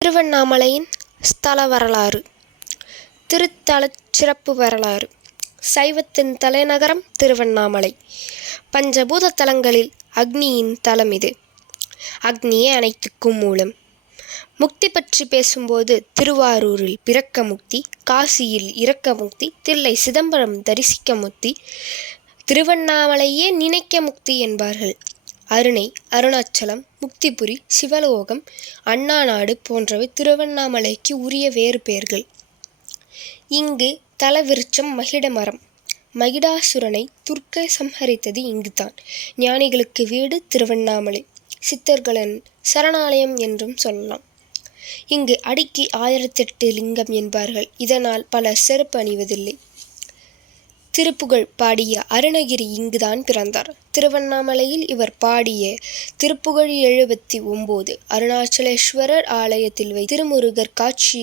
திருவண்ணாமலையின் ஸ்தல வரலாறு. திருத்தலச் சிறப்பு வரலாறு. சைவத்தின் தலைநகரம் திருவண்ணாமலை. பஞ்சபூத தலங்களில் அக்னியின் தலம் இது. அக்னியே அனைத்துக்கும் மூலம். முக்தி பற்றி பேசும்போது திருவாரூரில் பிறக்க முக்தி, காசியில் இறக்க முக்தி, தில்லை சிதம்பரம் தரிசிக்க முக்தி, திருவண்ணாமலையே நினைக்க முக்தி என்பார்கள். அருணை, அருணாச்சலம், முக்திபுரி, சிவலோகம், அண்ணாநாடு போன்றவை திருவண்ணாமலைக்கு உரிய வேறு பெயர்கள். இங்கு தலவிருட்சம் மகிட மரம். மகிடாசுரனை துர்க்கை சம்ஹரித்தது இங்குதான். ஞானிகளுக்கு வீடு திருவண்ணாமலை, சித்தர்களின் சரணாலயம் என்றும் சொல்லலாம். இங்கு அடிக்கி 1008 லிங்கம் என்பார்கள். இதனால் பலர் செருப்பு அணிவதில்லை. திருப்புகழ் பாடிய அருணகிரி இங்குதான் பிறந்தார். திருவண்ணாமலையில் இவர் பாடிய திருப்புகழ் 79 அருணாச்சலேஸ்வரர் ஆலயத்தில் திருமுருகர் காட்சி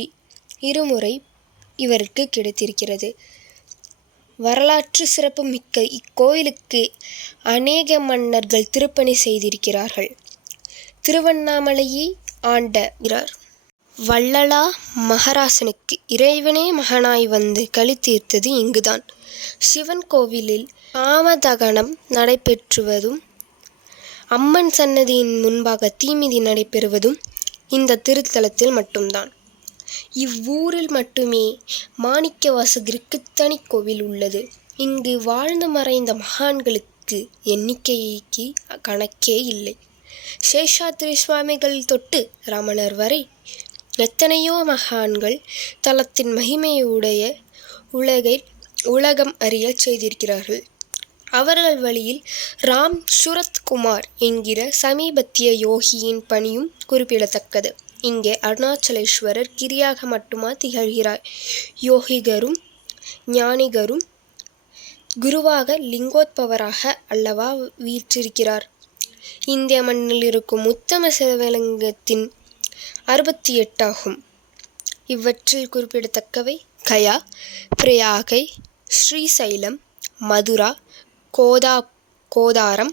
இருமுறை இவருக்கு கிடைத்திருக்கிறது. வரலாற்று சிறப்பு மிக்க இக்கோயிலுக்கு அநேக மன்னர்கள் திருப்பணி செய்திருக்கிறார்கள். திருவண்ணாமலையை ஆண்ட வள்ளலா மகராசனுக்கு இறைவனே மகனாய் வந்து களி தீர்த்தது இங்குதான். சிவன் கோவிலில் காமதகனம் நடைபெற்றுவதும் அம்மன் சன்னதியின் முன்பாக தீமிதி நடைபெறுவதும் இந்த திருத்தலத்தில் மட்டும்தான். இவ்வூரில் மட்டுமே மாணிக்கவாசகருக்கு தனி கோவில் உள்ளது. இங்கு வாழ்ந்து மறைந்த மகான்களுக்கு எண்ணிக்கைக்கு கணக்கே இல்லை. சேஷாத்ரி சுவாமிகள் தொட்டு ரமணர் வரை எத்தனையோ மகான்கள் தலத்தின் மகிமையுடைய உலகம் அறிய செய்திருக்கிறார்கள். அவர்கள் வழியில் ராம் சுரத்குமார் என்கிற சமீபத்திய யோகியின் பணியும் குறிப்பிடத்தக்கது. இங்கே அருணாச்சலேஸ்வரர் கிரியாக மட்டுமா திகழ்கிறார். யோகிகரும் ஞானிகரும் குருவாக லிங்கோத்பவராக அல்லவா வீற்றிருக்கிறார். இந்திய மண்ணில் இருக்கும் உத்தம சிவலிங்கத்தின் 68 ஆகும். இவற்றில் குறிப்பிடத்தக்கவை கயா, பிரயாகை, ஸ்ரீசைலம், மதுரா, கோதாரம்,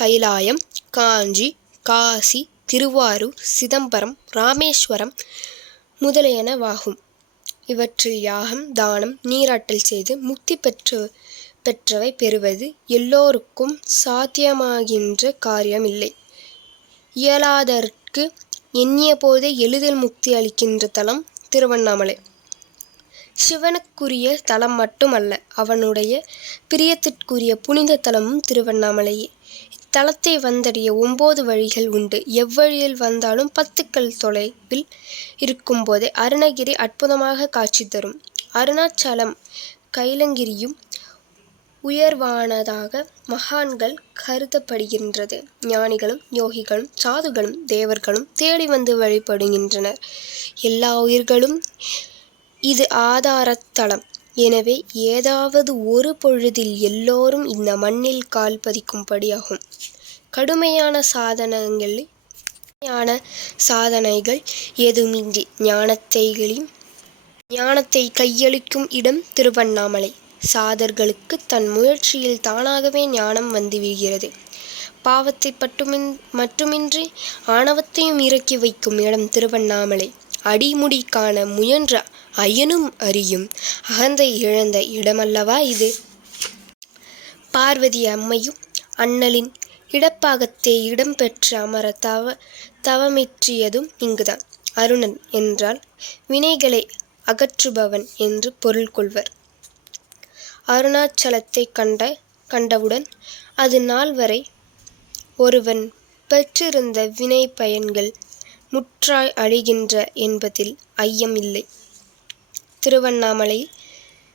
கைலாயம், காஞ்சி, காசி, திருவாரூர், சிதம்பரம், ராமேஸ்வரம் முதலியனவாகும். இவற்றில் யாகம், தானம், நீராட்டல் செய்து முக்தி பெற்றவை பெறுவது எல்லோருக்கும் சாத்தியமாகின்ற காரியமில்லை. இயலாதற்கு எண்ணிய போதே எளிதில் முக்தி அளிக்கின்ற தலம் திருவண்ணாமலை. சிவனுக்குரிய தலம் மட்டுமல்ல, அவனுடைய பிரியத்திற்குரிய புனித தலமும் திருவண்ணாமலையே. இத்தலத்தை வந்தடைய 9 வழிகள் உண்டு. எவ்வழியில் வந்தாலும் 10 கல் தொலைவில் இருக்கும் போதே அருணகிரி அற்புதமாக காட்சி தரும். அருணாச்சலம் கைலங்கிரியும் உயர்வானதாக மகான்கள் கருதப்படுகின்றது. ஞானிகளும் யோகிகளும் சாதுகளும் தேவர்களும் தேடி வந்து வழிபடுகின்றனர். எல்லா உயிர்களும் இது ஆதாரத்தலம். எனவே ஏதாவது ஒரு பொழுதில் எல்லோரும் இந்த மண்ணில் கால் பதிக்கும்படியாகும். கடுமையான சாதனைகள் எதுவுமின்றி ஞானத்தை கையளிக்கும் இடம் திருவண்ணாமலை. சாதர்களுக்கு தன் முயற்சியில் தானாகவே ஞானம் வந்துவிடுகிறது. பாவத்தை மட்டுமின்றி ஆணவத்தையும் இறக்கி வைக்கும் இடம் திருவண்ணாமலை. அடிமுடி காண முயன்ற ஐயனும் அறியும் அகந்தை இழந்த இடமல்லவா இது. பார்வதி அம்மையும் அண்ணலின் இடப்பாகத்தே இடம்பெற்று அமர தவமிற்றியதும் இங்குதான். அருணன் என்றால் வினைகளை அகற்றுபவன் என்று பொருள் கொள்வர். அருணாச்சலத்தை கண்டவுடன் அது நாள் வரை ஒருவன் பெற்றிருந்த வினை பயன்கள் முற்றாய் அழிகின்ற என்பதில் ஐயம் இல்லை. திருவண்ணாமலையில்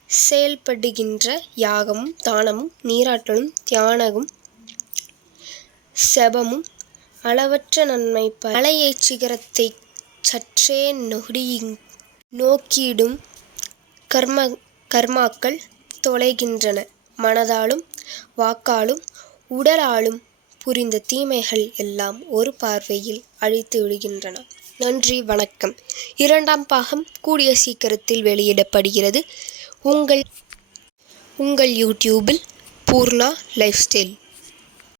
செயல்படுகின்ற யாகமும் தானமும் நீராட்டலும் தியானமும் செபமும் அளவற்ற நன்மை மலையை சிகரத்தை சற்றே நோக்கிடும் கர்மாக்கள் தொலைகின்றன. மனதாலும் வாக்காலும் உடலாலும் புரிந்த தீமைகள் எல்லாம் ஒரு பார்வையில் அழித்து விடுகின்றன. நன்றி, வணக்கம். 2ஆம் பாகம் கூடிய சீக்கிரத்தில் வெளியிடப்படுகிறது. உங்கள் யூடியூபில் பூர்ணா லைஃப் ஸ்டைல்.